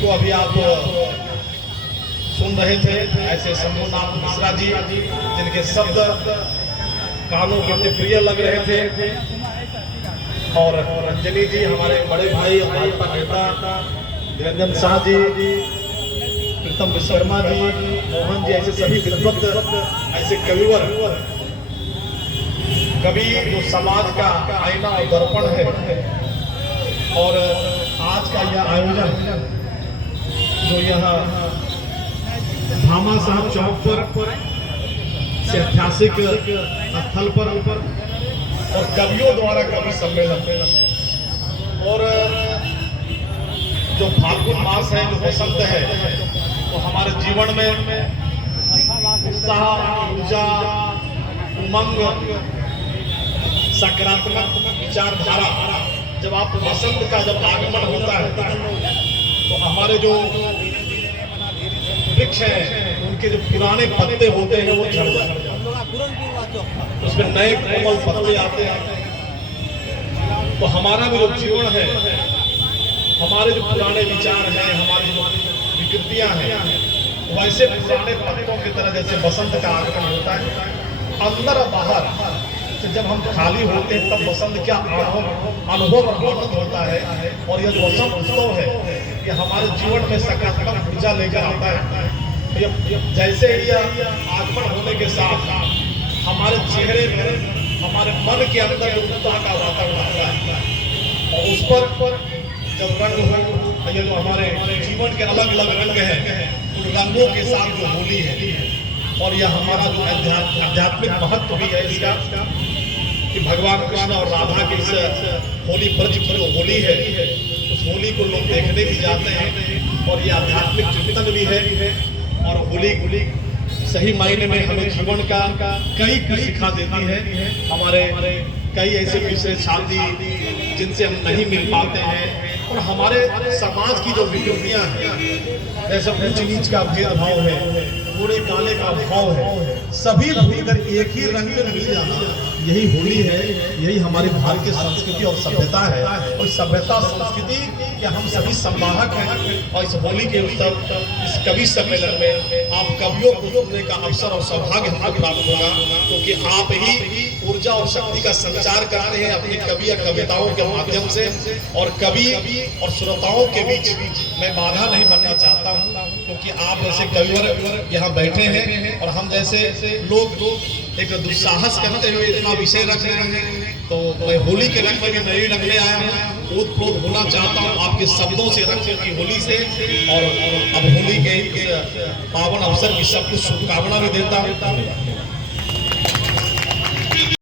जिनको अभी आप सुन रहे थे, ऐसे शंभुनाथ मिश्रा जी जिनके शब्द कानों के इतने प्रिय लग रहे थे, और अंजलि जी हमारे बड़े भाई भाजपा नेता, निरंजन शाह जी, प्रीतम विश्वकर्मा जी, मोहन जी, ऐसे सभी विद्वत, ऐसे कविवर, कवि जो समाज का आईना और दर्पण है। और आज का यह आयोजन जो यहाँ भामा साहब चौक पर से ऐतिहासिक स्थल पर और कवियों द्वारा कवि सम्मेलन, और जो फाल्गुन मास है, जो बसंत है, तो हमारे जीवन में उत्साह, ऊर्जा, उमंग, सकारात्मक विचारधारा, जब आप बसंत का जब आगमन होता है तो हमारे जो वृक्ष हैं उनके जो पुराने पत्ते होते हैं वो झड़ जाते हैं, उसमें नए कोमल पत्ते आते हैं। तो हमारा भी जो जीवन है, हमारे जो पुराने विचार हैं, हमारी जो विकृतियां हैं, वैसे पुराने पत्तों की तरह जैसे बसंत का आगमन होता है, अंदर बाहर से जब हम खाली होते हैं तब बसंत क्या अनुभव और आनंद होता है। और यह जो बसंत उत्सव है ये हमारे जीवन में सकारात्मक ऊर्जा लेकर आता है। जैसे ही यह आगमन होने के साथ हमारे चेहरे में, हमारे मन के अंदर उत्साह का वातावरण आता है, और उस पर जब रंग हो, ये जो हमारे जीवन के अलग अलग रंग हैं, उन रंगों के साथ जो होली है, और यह हमारा जो आध्यात्मिक महत्व भी है इसका, कि भगवान कृष्ण और राधा की इस होली ब्रज की जो होली है, उस होली को लोग देखने भी जाते हैं, और ये आध्यात्मिक चिंतन भी है। और होली सही मायने में हमें जीवन का कई कुछ सिखा देती है। हमारे कई ऐसे विषय साथी जिनसे हम नहीं मिल पाते हैं, और हमारे समाज की जो विकृतियां हैं, जैसे ऊंच नीच का भेदभाव है, पूरे काले का भाव है, सभी भूलकर एक ही रंग में मिल जाना, यही होली है, यही हमारी भारतीय संस्कृति और सभ्यता है। और सभ्यता संस्कृति के हम सभी संवाहक हैं। और इस होली के उत्सव, इस कवि सम्मेलन में आप कवियों को सुनने का अवसर और सौभाग्य हमको प्राप्त होगा, क्योंकि आप ही ऊर्जा और शक्ति का संचार करते हैं अपनी कवि या कविताओं के माध्यम से। और कवि और श्रोताओं के बीच मैं बाधा नहीं बनना चाहता हूँ, क्योंकि आप जैसे कविवर यहाँ बैठे हैं और हम जैसे लोग एक दुस्साहस करते हुए इतना विषय रख रहे हैं, तो मैं होली के रंग में भी मैं ही रंगने आया हूँ, ओतप्रोत होना चाहता हूँ आपके शब्दों से, रंग की होली से। और अब होली के पावन अवसर की सबको शुभकामना भी देता हूँ।